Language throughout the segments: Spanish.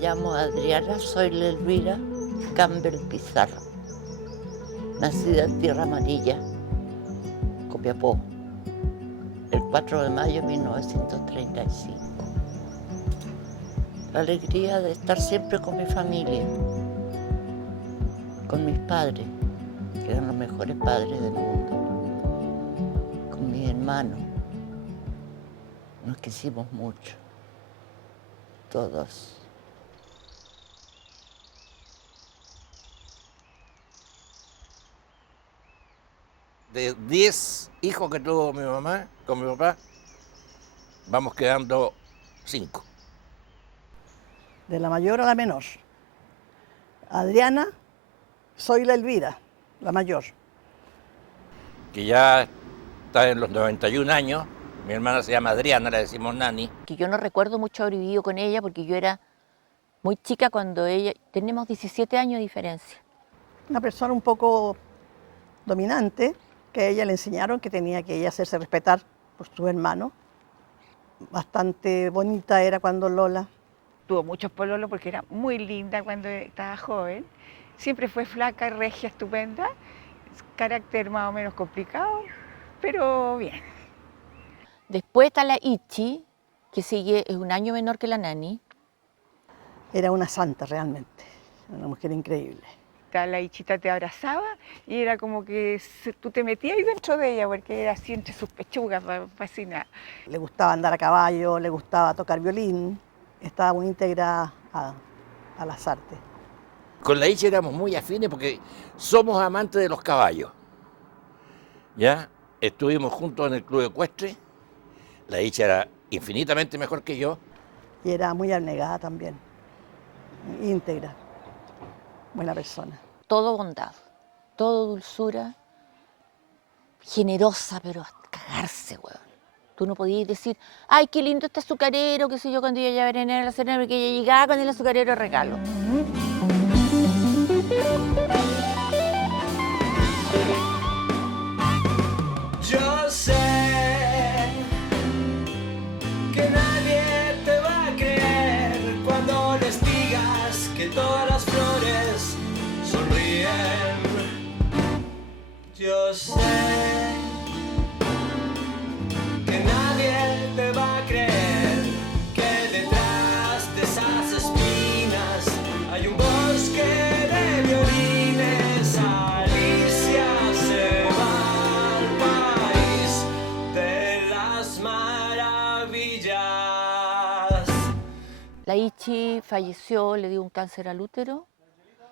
llamo Adriana, soy la Elvira Campbell Pizarro, nacida en Tierra Amarilla, Copiapó, el 4 de mayo de 1935. La alegría de estar siempre con mi familia, con mis padres, que eran los mejores padres del mundo, con mis hermanos. Nos quisimos mucho, todos. De 10 hijos que tuvo mi mamá con mi papá, vamos quedando 5. De la mayor a la menor. Adriana, soy la Elvira, la mayor. Que ya está en los 91 años. Mi hermana se llama Adriana, le decimos Nani. Que yo no recuerdo mucho haber vivido con ella porque yo era muy chica cuando ella... Tenemos 17 años de diferencia. Una persona un poco dominante, que a ella le enseñaron que tenía que ella hacerse respetar por su hermano. Bastante bonita era cuando Lola. Tuvo muchos pololos porque era muy linda cuando estaba joven. Siempre fue flaca, regia, estupenda. Carácter más o menos complicado, pero bien. Después está la Ichi, que es un año menor que la Nani. Era una santa realmente, una mujer increíble. La Ichita te abrazaba y era como que tú te metías ahí dentro de ella porque era así entre sus pechugas, fascinada. Le gustaba andar a caballo, le gustaba tocar violín, estaba muy integrada a las artes. Con la Ichi éramos muy afines porque somos amantes de los caballos. ¿Ya? Estuvimos juntos en el club ecuestre. La Ichi era infinitamente mejor que yo. Y era muy abnegada también, íntegra, buena persona. Todo bondad, todo dulzura, generosa, pero hasta cagarse, weón. Tú no podías decir, ay, qué lindo este azucarero, qué sé yo, cuando ella ya venía a la cena, porque ella llegaba con el azucarero de regalo. Yo sé que nadie te va a creer cuando les digas que todas las flores sonríen. Yo sé que nadie te va a creer que detrás de esas espinas hay un bosque de violines. Alicia se va al país de las maravillas. La Ichi falleció, le dio un cáncer al útero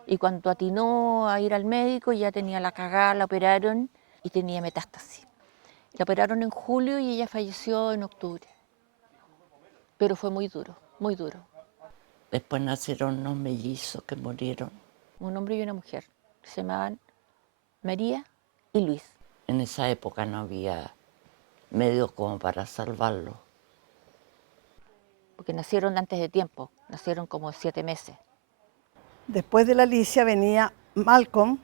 y cuando atinó a ir al médico ya tenía la cagada, la operaron y tenía metástasis. La operaron en julio y ella falleció en octubre. Pero fue muy duro, muy duro. Después nacieron unos mellizos que murieron. Un hombre y una mujer. Se llamaban María y Luis. En esa época no había medios como para salvarlos. Porque nacieron antes de tiempo, nacieron como 7 meses. Después de la Alicia venía Malcolm,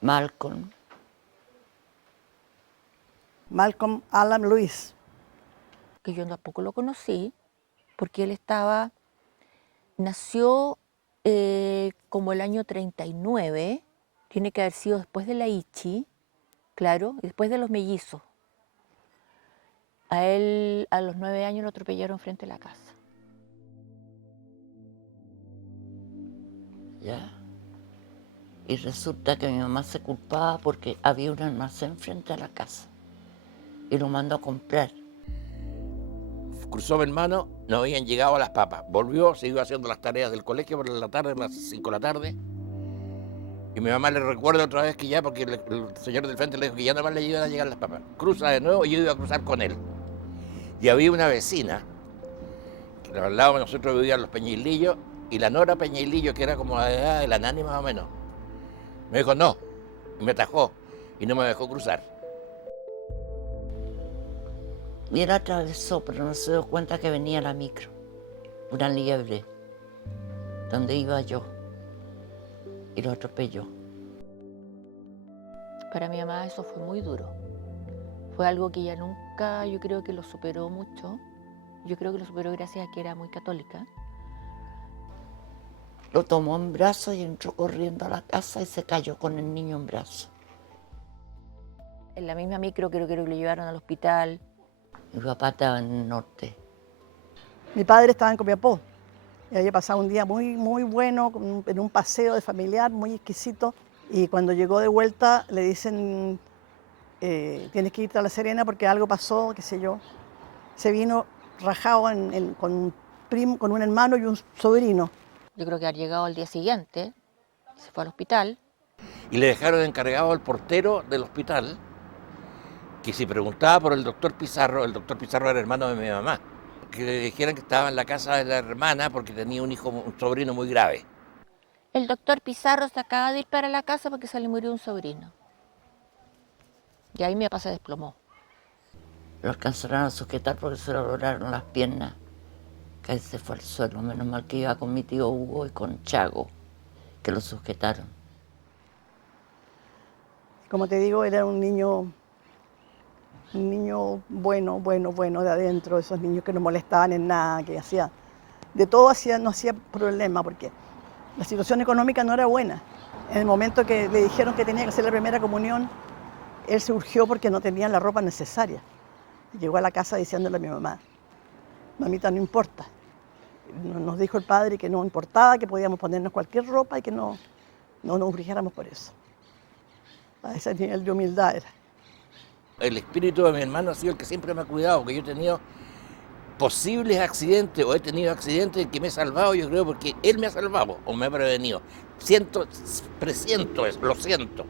Malcolm Alan Luis. Que yo tampoco lo conocí, porque él nació como el año 39, tiene que haber sido después de la Ichi, claro, y después de los mellizos. A él a los 9 años lo atropellaron frente a la casa. ¿Ya? Y resulta que mi mamá se culpaba porque había un almacén frente a la casa y lo mandó a comprar. Cruzó mi hermano, no habían llegado las papas. Volvió, siguió haciendo las tareas del colegio por la tarde, a las 5 de la tarde. Y mi mamá le recuerda otra vez que ya, porque el señor del frente le dijo que ya nada más le iban a llegar las papas. Cruza de nuevo y yo iba a cruzar con él. Y había una vecina, que al lado de nosotros vivían los Peñailillos, y la Nora Peñailillo, que era como la edad de la Nani más o menos, me dijo no, y me atajó, y no me dejó cruzar. Y él atravesó, pero no se dio cuenta que venía la micro, una liebre, donde iba yo, y lo atropelló. Para mi mamá eso fue muy duro. Fue algo que ella nunca, yo creo que lo superó mucho. Yo creo que lo superó gracias a que era muy católica. Lo tomó en brazos y entró corriendo a la casa y se cayó con el niño en brazos. En la misma micro creo que lo llevaron al hospital. Mi papá estaba en el norte. Mi padre estaba en Copiapó y había pasado un día muy, muy bueno en un paseo de familiar muy exquisito. Y cuando llegó de vuelta le dicen, tienes que irte a La Serena porque algo pasó, qué sé yo. Se vino rajado con un hermano y un sobrino. Yo creo que al llegado al día siguiente, se fue al hospital. Y le dejaron encargado al portero del hospital que si preguntaba por el doctor Pizarro era hermano de mi mamá, que le dijeran que estaba en la casa de la hermana porque tenía un sobrino muy grave. El doctor Pizarro se acaba de ir para la casa porque se le murió un sobrino. Y ahí mi papá se desplomó. Lo alcanzaron a sujetar porque se le doblaron las piernas. Casi se fue al suelo. Menos mal que iba con mi tío Hugo y con Chago, que lo sujetaron. Como te digo, era un niño bueno, de adentro, esos niños que no molestaban en nada, que hacía de todo, no hacía problema, porque la situación económica no era buena. En el momento que le dijeron que tenía que hacer la primera comunión, él se urgió porque no tenía la ropa necesaria. Llegó a la casa diciéndole a mi mamá, mamita, no importa. Nos dijo el padre que no importaba, que podíamos ponernos cualquier ropa y que no nos urgiéramos por eso. A ese nivel de humildad era. El espíritu de mi hermano ha sido el que siempre me ha cuidado, que yo he tenido posibles accidentes o he tenido accidentes en que me he salvado, yo creo, porque él me ha salvado o me ha prevenido. Presiento eso, lo siento.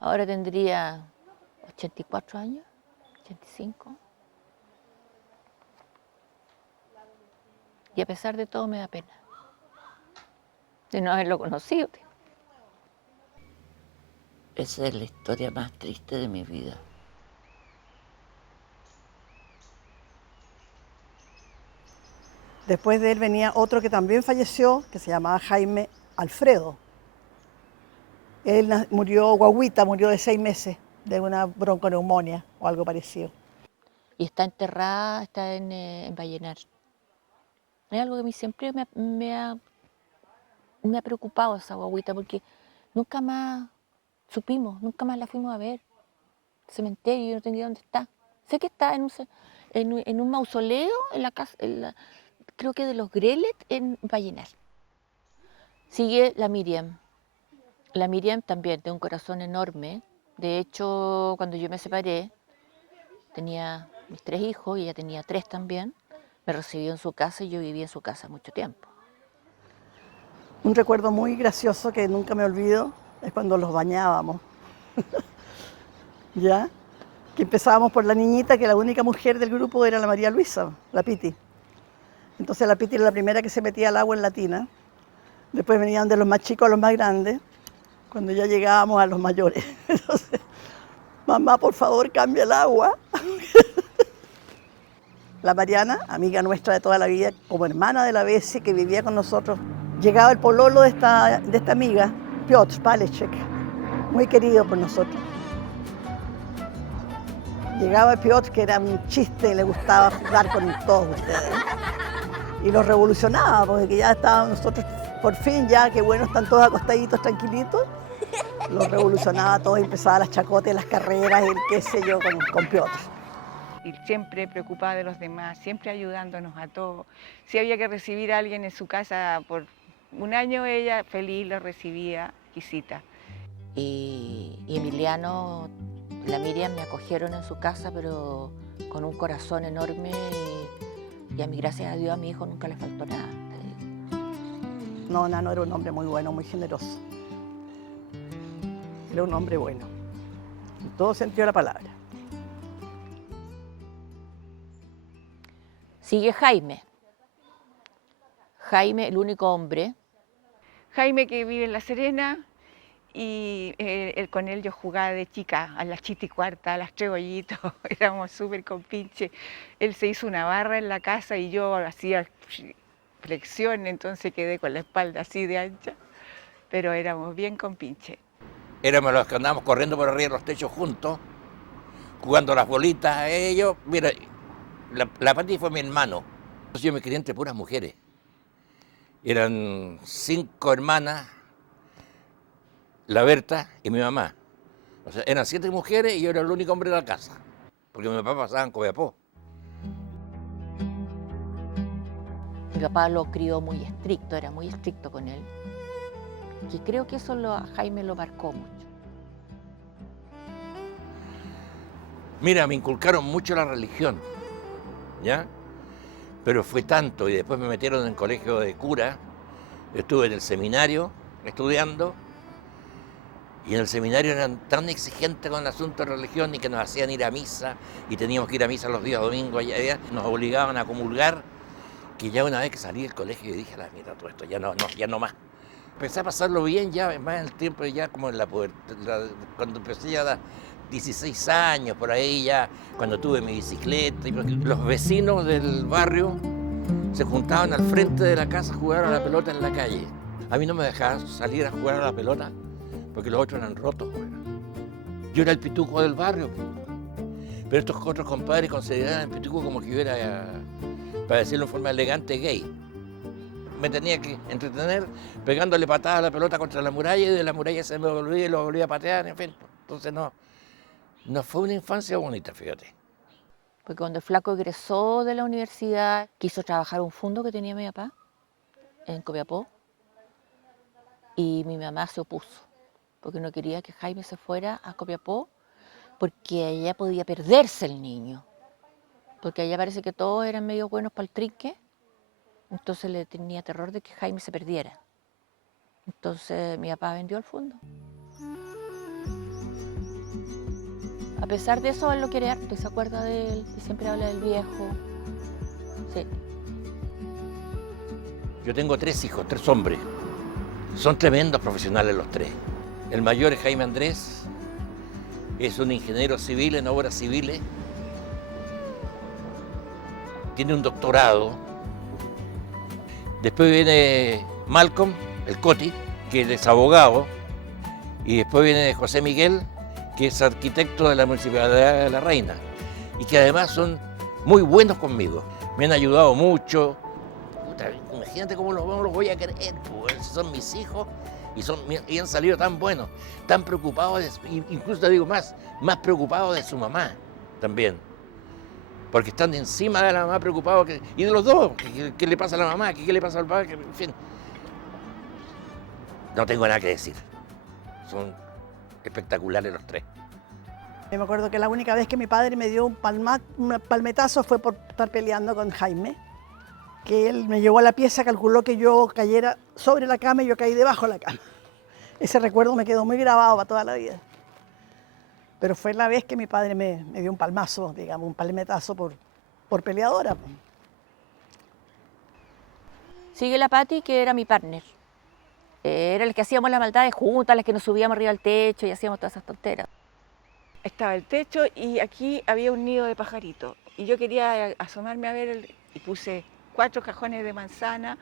Ahora tendría 84 años, 85. Y a pesar de todo me da pena de no haberlo conocido. Esa es la historia más triste de mi vida. Después de él venía otro que también falleció, que se llamaba Jaime Alfredo. Él murió guagüita, murió de 6 meses de una bronconeumonía o algo parecido. Y está enterrada, está en Vallenar. Es algo que a mí siempre me ha preocupado esa guagüita, porque nunca más supimos, nunca más la fuimos a ver. El cementerio, yo no tengo idea dónde está. Sé que está en un mausoleo en la casa, creo que de los Grelet en Vallenar. Sigue la Miriam. La Miriam también tiene un corazón enorme. De hecho, cuando yo me separé, tenía mis 3 hijos y ella tenía 3 también. Me recibió en su casa y yo viví en su casa mucho tiempo. Un recuerdo muy gracioso que nunca me olvido es cuando los bañábamos. ¿Ya? Que empezábamos por la niñita, que la única mujer del grupo era la María Luisa, la Piti. Entonces la Piti era la primera que se metía al agua en la tina. Después venían de los más chicos a los más grandes, cuando ya llegábamos a los mayores. Entonces, mamá, por favor, cambia el agua. La Mariana, amiga nuestra de toda la vida, como hermana de la Bessie que vivía con nosotros, llegaba el pololo de esta amiga, Piotr Palechek, muy querido por nosotros. Llegaba Piotr, que era un chiste y le gustaba jugar con todos ustedes. Y los revolucionaba, porque ya estábamos nosotros, por fin ya, qué bueno, están todos acostaditos, tranquilitos. Los revolucionaba a todos y empezaba las chacotas, las carreras, y qué sé yo, con Piotr. Y siempre preocupada de los demás, siempre ayudándonos a todos. Si había que recibir a alguien en su casa por un año, ella feliz lo recibía, exquisita. Y Emiliano, la Miriam me acogieron en su casa, pero con un corazón enorme. Y a mí, gracias a Dios, a mi hijo nunca le faltó nada. No, Nano era un hombre muy bueno, muy generoso. Era un hombre bueno, en todo sentido de la palabra. Sigue Jaime. Jaime, el único hombre. Jaime, que vive en La Serena, y con él yo jugaba de chica, a las chita y cuarta, a las trebollitos, éramos súper compinches. Él se hizo una barra en la casa y yo hacía flexión, entonces quedé con la espalda así de ancha, pero éramos bien compinches. Éramos los que andábamos corriendo por arriba de los techos juntos, jugando las bolitas a ellos. Mira, la Pati fue mi hermano, Yo me crié entre puras mujeres. Eran 5 hermanas, la Berta y mi mamá. O sea, eran 7 mujeres y yo era el único hombre de la casa, porque mi papá pasaba en Copiapó. Mi papá lo crió muy estricto, era muy estricto con él. Y creo que eso a Jaime lo marcó mucho. Mira, me inculcaron mucho la religión, ¿ya? Pero fue tanto, y después me metieron en colegio de cura, estuve en el seminario estudiando, y en el seminario eran tan exigentes con el asunto de religión y que nos hacían ir a misa, y teníamos que ir a misa los días domingos, allá, nos obligaban a comulgar, que ya una vez que salí del colegio dije, mira, todo esto ya no más. Empecé a pasarlo bien ya, más en el tiempo ya como en la pubertad, cuando empecé ya a dar 16 años, por ahí ya, cuando tuve mi bicicleta, y los vecinos del barrio se juntaban al frente de la casa a jugar a la pelota en la calle. A mí no me dejaban salir a jugar a la pelota porque los otros eran rotos. Yo era el pituco del barrio, pero estos otros compadres consideraban el pituco como que yo era, para decirlo en forma elegante, gay. Me tenía que entretener pegándole patadas a la pelota contra la muralla y de la muralla se me volvía y lo volvía a patear, en fin. Entonces no fue una infancia bonita, fíjate. Porque cuando el flaco egresó de la universidad, quiso trabajar un fondo que tenía mi papá en Copiapó. Y mi mamá se opuso, porque no quería que Jaime se fuera a Copiapó, porque allá podía perderse el niño. Porque allá parece que todos eran medio buenos para el trinque. Entonces le tenía terror de que Jaime se perdiera. Entonces mi papá vendió el fondo. A pesar de eso, él lo quiere harto y se acuerda de él y siempre habla del viejo. Sí. Yo tengo 3 hijos, 3 hombres. Son tremendos profesionales los 3. El mayor es Jaime Andrés, es un ingeniero civil en obras civiles. Tiene un doctorado. Después viene Malcolm, el Coti, que es abogado. Y después viene José Miguel, que es arquitecto de la Municipalidad de La Reina. Y que además son muy buenos conmigo. Me han ayudado mucho. Puta, imagínate cómo los voy a querer. Pues, son mis hijos y han salido tan buenos, tan preocupados, incluso te digo más preocupados de su mamá también. Porque están encima de la mamá preocupados, y de los dos, ¿qué le pasa a la mamá? ¿Qué le pasa al papá? En fin, no tengo nada que decir. Son espectaculares los 3. Me acuerdo que la única vez que mi padre me dio un palmetazo fue por estar peleando con Jaime, que él me llevó a la pieza, calculó que yo cayera sobre la cama y yo caí debajo de la cama. Ese recuerdo me quedó muy grabado para toda la vida. Pero fue la vez que mi padre me dio un palmazo, digamos, un palmetazo por peleadora. Sigue la Pati, que era mi partner. Era el que hacíamos las maldades juntas, las que nos subíamos arriba al techo y hacíamos todas esas tonteras. Estaba el techo y aquí había un nido de pajaritos. Y yo quería asomarme a ver y puse 4 cajones de manzana,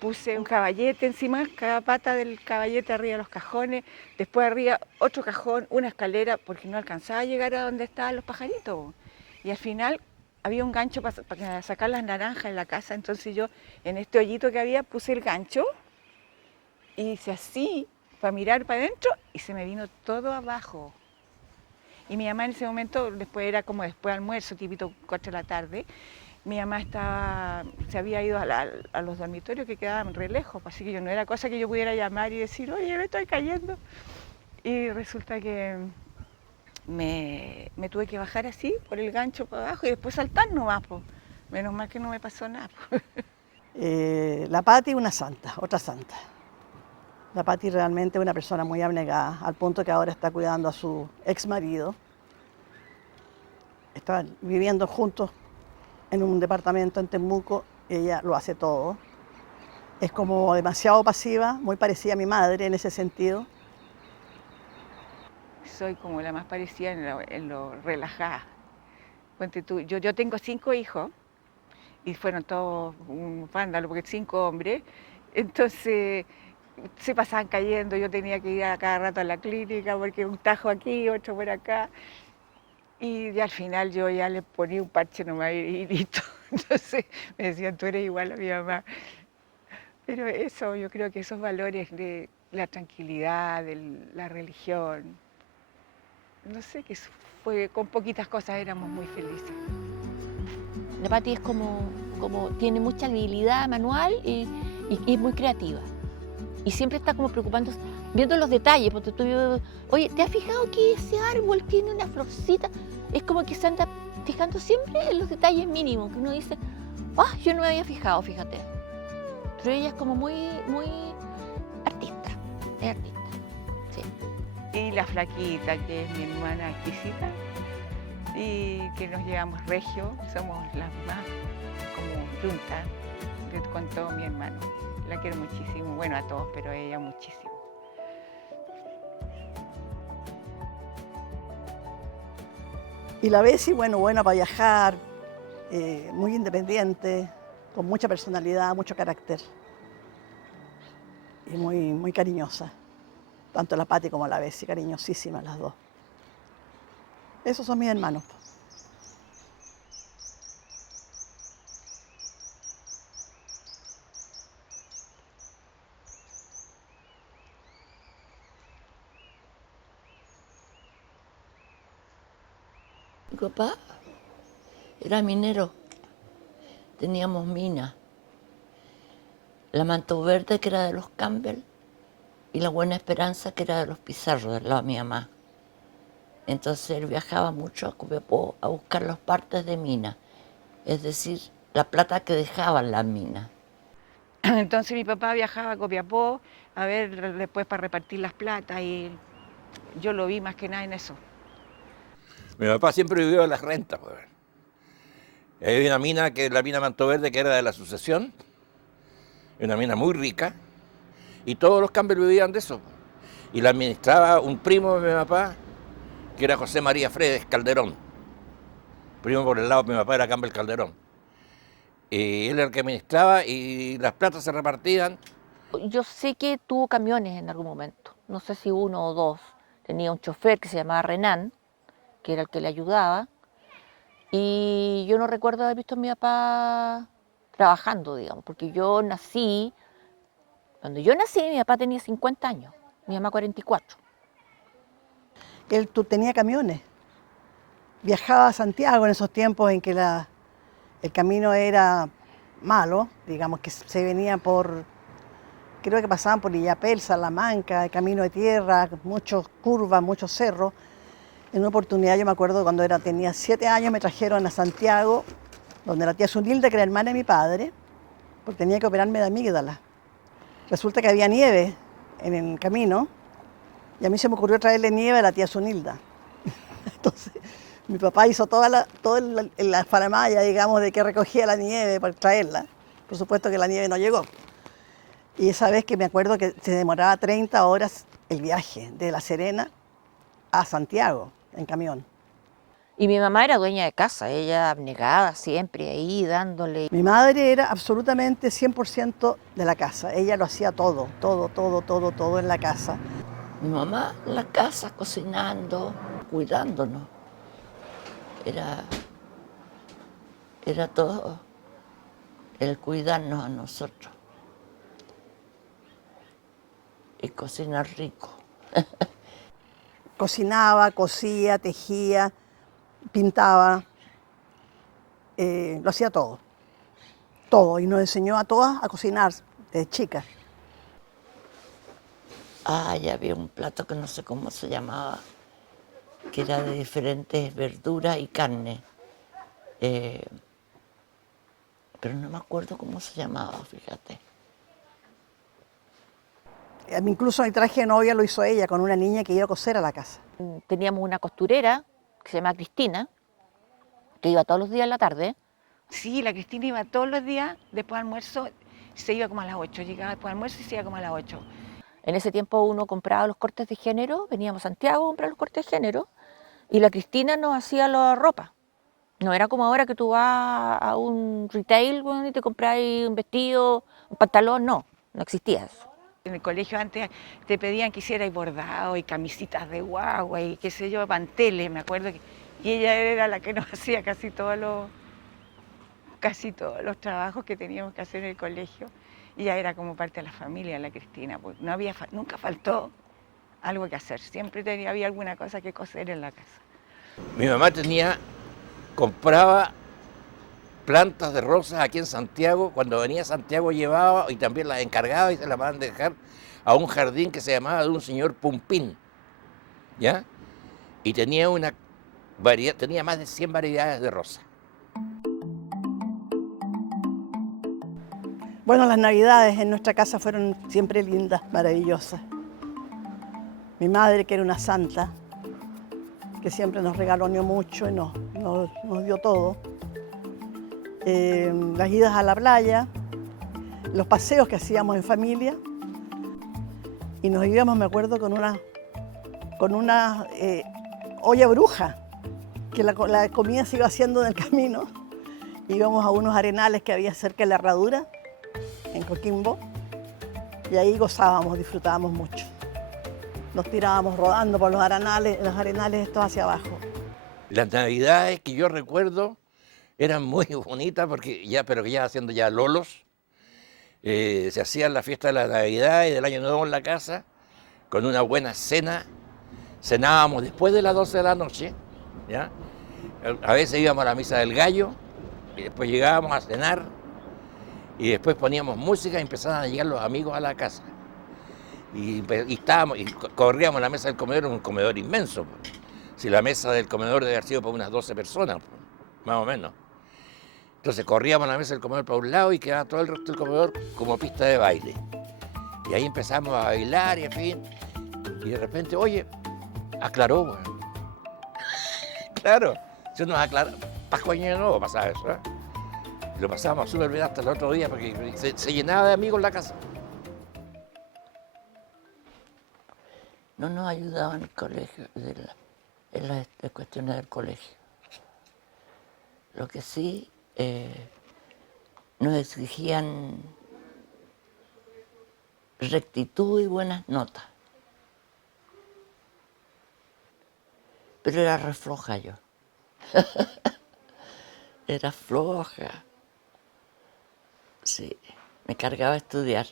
puse un caballete encima, cada pata del caballete arriba de los cajones, después arriba otro cajón, una escalera, porque no alcanzaba a llegar a donde estaban los pajaritos. Y al final había un gancho para sacar las naranjas en la casa, entonces yo en este hoyito que había puse el gancho y hice así para mirar para adentro y se me vino todo abajo. Y mi mamá en ese momento, después era como después de almuerzo, tipito 4 de la tarde, mi mamá se había ido a los dormitorios que quedaban re lejos, así que yo no era cosa que yo pudiera llamar y decir, oye, me estoy cayendo. Y resulta que me tuve que bajar así, por el gancho para abajo, y después saltar nomás, po. Menos mal que no me pasó nada. La Pati, una santa, otra santa. La Pati realmente es una persona muy abnegada, al punto que ahora está cuidando a su ex marido. Están viviendo juntos en un departamento en Temuco, ella lo hace todo. Es como demasiado pasiva, muy parecida a mi madre en ese sentido. Soy como la más parecida en lo relajada. Ponte tú, yo tengo 5 hijos y fueron todos un vándalo porque 5 hombres. Entonces se pasaban cayendo, yo tenía que ir a cada rato a la clínica porque un tajo aquí, otro por acá. Y al final yo ya le ponía un parche nomás y listo. Entonces me decían, tú eres igual a mi mamá. Pero eso, yo creo que esos valores de la tranquilidad, de la religión, no sé, que fue, con poquitas cosas éramos muy felices. La Pati es tiene mucha habilidad manual y es muy creativa. Y siempre está como preocupándose, viendo los detalles, porque oye, ¿te has fijado que ese árbol tiene una florcita? Es como que se anda fijando siempre en los detalles mínimos, que uno dice, yo no me había fijado, fíjate. Pero ella es como muy artista, es artista, sí. Y la flaquita, que es mi hermana exquisita, y que nos llevamos regio, somos las más como juntas con todo mi hermano. La quiero muchísimo, bueno, a todos, pero a ella muchísimo. Y la Bessie, bueno, buena para viajar, muy independiente, con mucha personalidad, mucho carácter. Y muy cariñosa. Tanto la Pati como la Bessie, cariñosísimas las dos. Esos son mis hermanos. Mi papá era minero, teníamos mina. La Manto Verde, que era de los Campbell, y la Buena Esperanza, que era de los Pizarro, del lado de mi mamá. Entonces él viajaba mucho a Copiapó a buscar los partes de mina, es decir, la plata que dejaban las minas. Entonces mi papá viajaba a Copiapó a ver después para repartir las platas y yo lo vi más que nada en eso. Mi papá siempre vivió de las rentas, pues. Hay una mina, que es la mina Manto Verde, que era de la sucesión, una mina muy rica, y todos los Campbell vivían de eso. Y la administraba un primo de mi papá, que era José María Fredes Calderón. Primo por el lado de mi papá era Campbell Calderón. Y él era el que administraba y las platas se repartían. Yo sé que tuvo camiones en algún momento, no sé si uno o dos. Tenía un chofer que se llamaba Renan, que era el que le ayudaba. Y yo no recuerdo haber visto a mi papá trabajando, digamos, porque cuando yo nací, mi papá tenía 50 años, mi mamá 44. Él tenía camiones. Viajaba a Santiago en esos tiempos en que el camino era malo, digamos que se venía creo que pasaban por Illapel, Salamanca, el camino de tierra, muchas curvas, muchos cerros. En una oportunidad, yo me acuerdo cuando tenía 7 años, me trajeron a Santiago, donde la tía Zunilda, que era hermana de mi padre, porque tenía que operarme de amígdala. Resulta que había nieve en el camino y a mí se me ocurrió traerle nieve a la tía Zunilda. Entonces, mi papá hizo toda la faramalla, digamos, de que recogía la nieve para traerla. Por supuesto que la nieve no llegó. Y esa vez que me acuerdo que se demoraba 30 horas el viaje de La Serena a Santiago en camión. Y mi mamá era dueña de casa, ella abnegada siempre ahí dándole. Mi madre era absolutamente 100% de la casa. Ella lo hacía todo en la casa. Mi mamá en la casa cocinando, cuidándonos. Era todo el cuidarnos a nosotros y cocinar rico. Cocinaba, cosía, tejía, pintaba, lo hacía todo. Todo, y nos enseñó a todas a cocinar desde chicas. Y había un plato que no sé cómo se llamaba, que era de diferentes verduras y carne. Pero no me acuerdo cómo se llamaba, fíjate. Incluso mi traje de novia lo hizo ella con una niña que iba a coser a la casa. Teníamos una costurera que se llama Cristina, que iba todos los días en la tarde. Sí, la Cristina iba todos los días, después de almuerzo, se iba como a las 8, llegaba después de almuerzo y se iba como a las 8. En ese tiempo uno compraba los cortes de género, veníamos a Santiago a comprar los cortes de género, y la Cristina nos hacía la ropa. No era como ahora que tú vas a un retail, bueno, y te compras un vestido, un pantalón, no existía eso. En el colegio antes te pedían que hicieras bordado y camisitas de guagua y qué sé yo, manteles, me acuerdo y ella era la que nos hacía casi casi todos los trabajos que teníamos que hacer en el colegio. Y ya era como parte de la familia, la Cristina, pues no había, nunca faltó algo que hacer, siempre había alguna cosa que coser en la casa. Mi mamá compraba plantas de rosas aquí en Santiago. Cuando venía a Santiago llevaba y también las encargaba y se las mandaban dejar a un jardín que se llamaba de un señor Pumpín, ¿ya? Y tenía tenía más de 100 variedades de rosas. Bueno, las navidades en nuestra casa fueron siempre lindas, maravillosas. Mi madre, que era una santa, que siempre nos regaloneó mucho y nos dio todo. Las idas a la playa, los paseos que hacíamos en familia. Y nos íbamos, me acuerdo, con una olla bruja, que la comida se iba haciendo en el camino. Íbamos a unos arenales que había cerca de la Herradura, en Coquimbo, y ahí gozábamos, disfrutábamos mucho. Nos tirábamos rodando por los arenales estos hacia abajo. Las navidades que yo recuerdo eran muy bonitas pero que ya haciendo ya lolos. Se hacían la fiesta de la Navidad y del Año Nuevo en la casa, con una buena cena. Cenábamos después de las 12 de la noche, ¿ya? A veces íbamos a la misa del gallo y después llegábamos a cenar y después poníamos música y empezaban a llegar los amigos a la casa. Y corríamos la mesa del comedor, un comedor inmenso. Si la mesa del comedor debe haber sido para unas 12 personas, más o menos. Entonces corríamos la mesa del comedor para un lado y quedaba todo el resto del comedor como pista de baile. Y ahí empezamos a bailar y en fin. Y de repente, oye, aclaró, bueno. Claro, si nos aclaró, Pascua y Año Nuevo pasaba eso, ¿eh? Y lo pasábamos súper bien hasta el otro día porque se llenaba de amigos la casa. No nos ayudaban en el colegio, en las cuestiones del colegio. Lo que sí, nos exigían rectitud y buenas notas. Pero era re floja yo. Era floja. Sí, me cargaba a estudiar.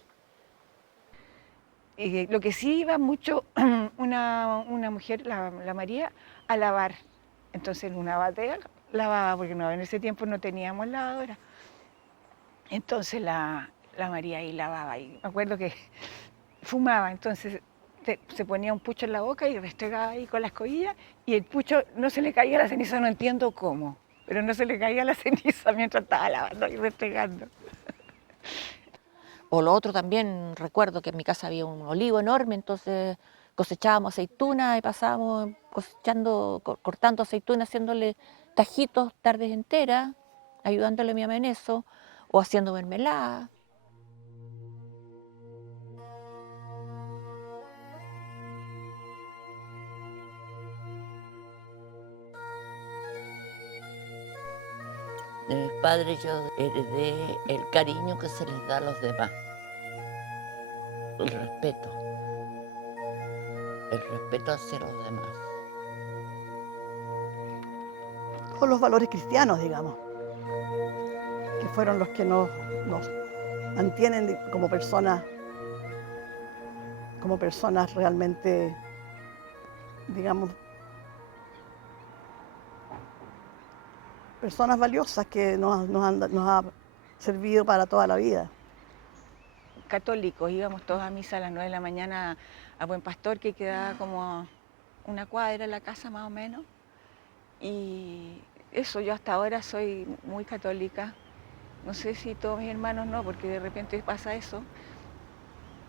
Lo que sí iba mucho una mujer, la María, a lavar. Entonces en una batea lavaba, porque en ese tiempo no teníamos lavadora. Entonces la María ahí lavaba. Y me acuerdo que fumaba, entonces se ponía un pucho en la boca y restregaba ahí con la escobilla y el pucho no se le caía la ceniza, no entiendo cómo, pero no se le caía la ceniza mientras estaba lavando y restregando. O lo otro también, recuerdo que en mi casa había un olivo enorme, entonces cosechábamos aceitunas y pasábamos cortando aceitunas, haciéndole tajitos tardes enteras, ayudándole a mi mamá en eso, o haciendo mermelada. De mis padres yo heredé el cariño que se les da a los demás, el respeto hacia los demás. Todos los valores cristianos, digamos, que fueron los que nos mantienen como personas realmente, digamos, personas valiosas que nos ha servido para toda la vida. Católicos, íbamos todos a misa a las 9 de la mañana a Buen Pastor, que quedaba como una cuadra de la casa más o menos. Y eso, yo hasta ahora soy muy católica. No sé si todos mis hermanos no, porque de repente pasa eso.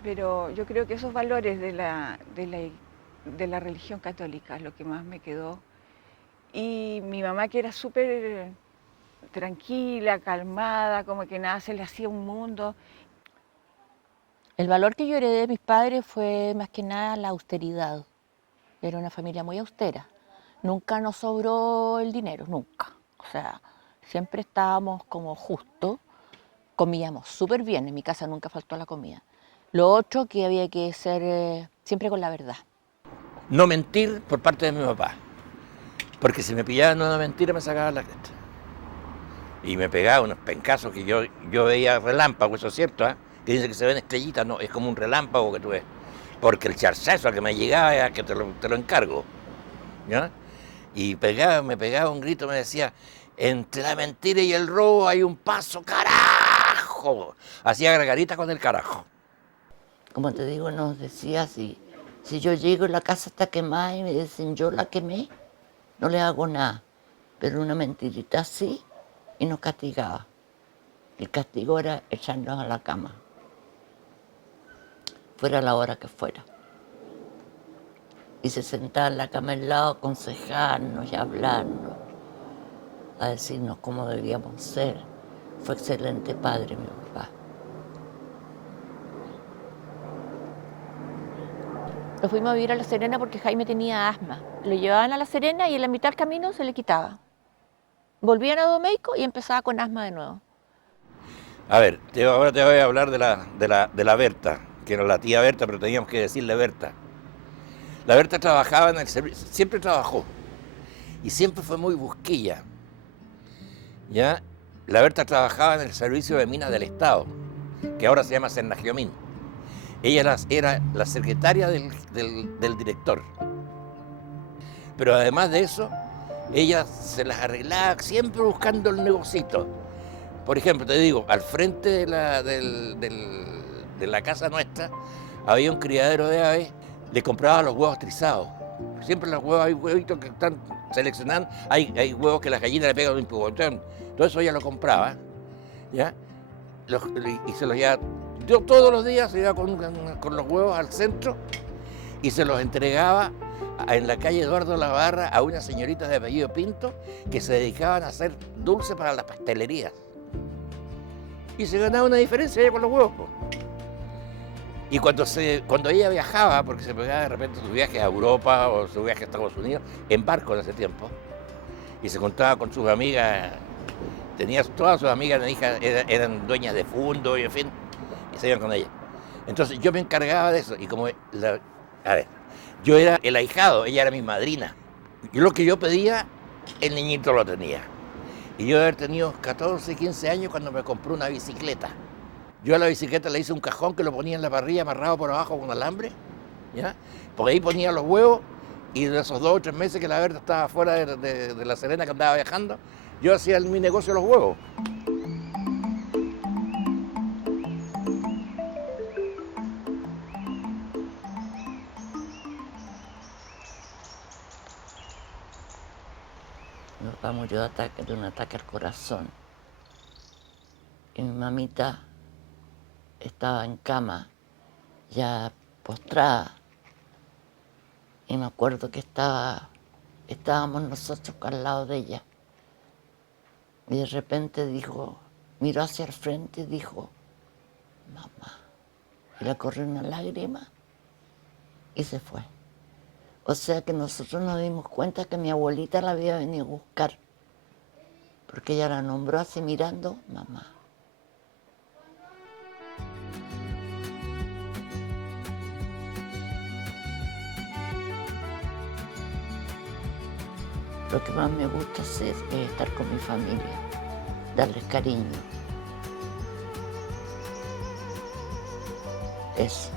Pero yo creo que esos valores de la religión católica es lo que más me quedó. Y mi mamá, que era súper tranquila, calmada, como que nada se le hacía un mundo. El valor que yo heredé de mis padres fue más que nada la austeridad. Era una familia muy austera. Nunca nos sobró el dinero, nunca. O sea, siempre estábamos como justos, comíamos súper bien, en mi casa nunca faltó la comida. Lo otro, que había que ser siempre con la verdad. No mentir por parte de mi papá, porque si me pillaban una mentira me sacaban la cresta. y me pegaba unos pencazos que yo veía relámpagos, eso es cierto, ¿eh? Que dicen que se ven estrellitas, no, es como un relámpago que tú ves. Porque el charchazo que me llegaba era que te lo encargo, ¿ya? Y me pegaba un grito, me decía, entre la mentira y el robo hay un paso, carajo. Hacía gargarita con el carajo. Como te digo, nos decía, si yo llego y la casa está quemada y me dicen yo la quemé, no le hago nada. Pero una mentirita así y nos castigaba. El castigo era echarnos a la cama, fuera la hora que fuera. Y se sentaba en la cama al lado a aconsejarnos y a hablarnos, a decirnos cómo debíamos ser. Fue excelente padre mi papá. Nos fuimos a vivir a La Serena porque Jaime tenía asma. Lo llevaban a La Serena y en la mitad del camino se le quitaba. Volvían a Domeico y empezaba con asma de nuevo. A ver, ahora te voy a hablar de la Berta, que era la tía Berta, pero teníamos que decirle Berta. La Berta trabajaba en el servicio, siempre trabajó, y siempre fue muy busquilla. ¿Ya? La Berta trabajaba en el servicio de minas del Estado, que ahora se llama Cernagiomín. Ella era la secretaria del director. Pero además de eso, ella se las arreglaba siempre buscando el negocito. Por ejemplo, te digo, al frente de la casa nuestra había un criadero de aves, le compraba los huevos trizados. Siempre los huevos, hay huevitos que están seleccionando, hay huevos que las gallinas le pegan un empujón. Todo eso ella lo compraba, ¿ya? Y se los llevaba. Yo todos los días se iba con los huevos al centro y se los entregaba en la calle Eduardo Lavarra a unas señoritas de apellido Pinto que se dedicaban a hacer dulce para las pastelerías. Y se ganaba una diferencia ella con los huevos, po. Y cuando ella viajaba, porque se pegaba de repente sus viajes a Europa o su viaje a Estados Unidos, en barco en ese tiempo, y se contaba con sus amigas, todas sus amigas eran dueñas de fondo y en fin, y se iban con ella. Entonces yo me encargaba de eso, y como, yo era el ahijado, ella era mi madrina. Y lo que yo pedía, el niñito lo tenía. Y yo haber tenido 14, 15 años cuando me compré una bicicleta. Yo a la bicicleta le hice un cajón que lo ponía en la parrilla amarrado por abajo con alambre, ¿ya? Porque ahí ponía los huevos y de esos 2 o 3 meses que la Berta estaba fuera de La Serena, que andaba viajando, yo hacía mi negocio de los huevos. Mi papá murió de un ataque al corazón. Y mi mamita estaba en cama, ya postrada. Y me acuerdo que estábamos nosotros al lado de ella. Y de repente miró hacia el frente y dijo, mamá. Y le corrió una lágrima y se fue. O sea que nosotros nos dimos cuenta que mi abuelita la había venido a buscar, porque ella la nombró así mirando, mamá. Lo que más me gusta hacer es estar con mi familia, darles cariño. Eso.